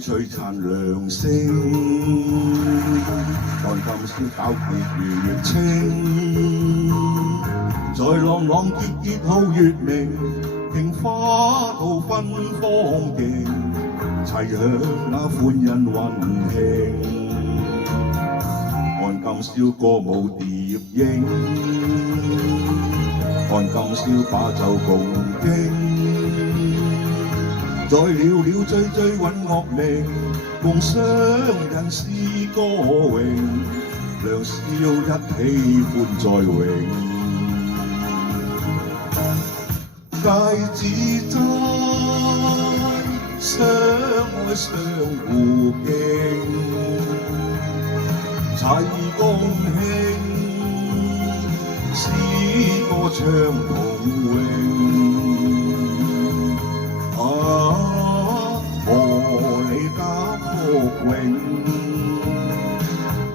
璀璨亮星，看今宵皎潔月清，在朗朗潔潔皓月明，聽花道芬芳勁，齊享那歡欣溫馨。看今宵歌舞蝶影，看今宵把酒共傾。在了了醉醉韻樂鳴，共商人詩歌詠，良宵一起歡再榮。戒指齋，相愛相互敬，齊共慶，詩歌唱同榮。賀你家福榮，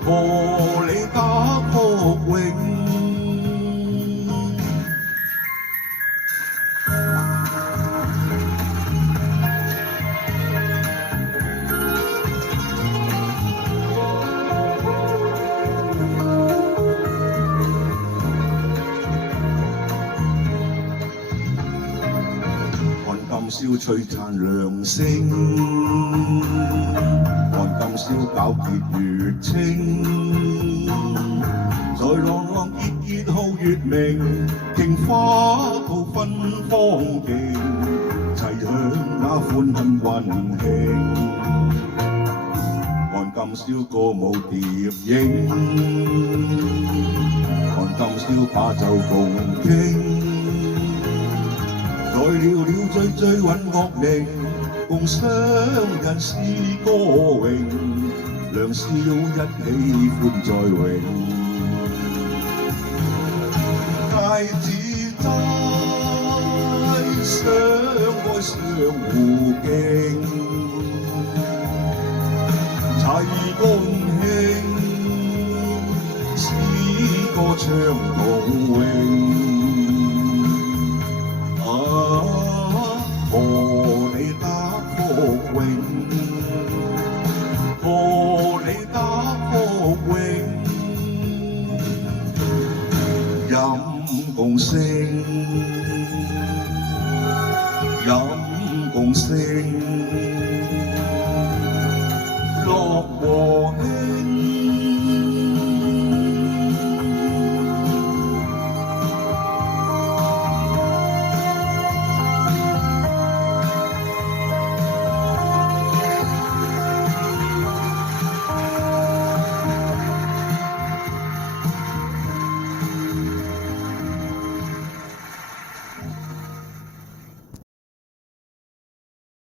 賀你家福榮。看今宵璀璨亮星，看今宵皎潔月清，在朗朗潔潔皓月明，聽花道芬芳勁，齊享那歡欣溫馨。看今宵歌舞蝶影，看今宵把酒共傾。在了了醉醉韻樂鳴，共商人詩歌詠，良宵一起歡再榮。戒指齋，相愛相互敬，齊共慶，詩歌唱同榮。賀你家福榮，賀你家福榮，飲共聲，飲共聲。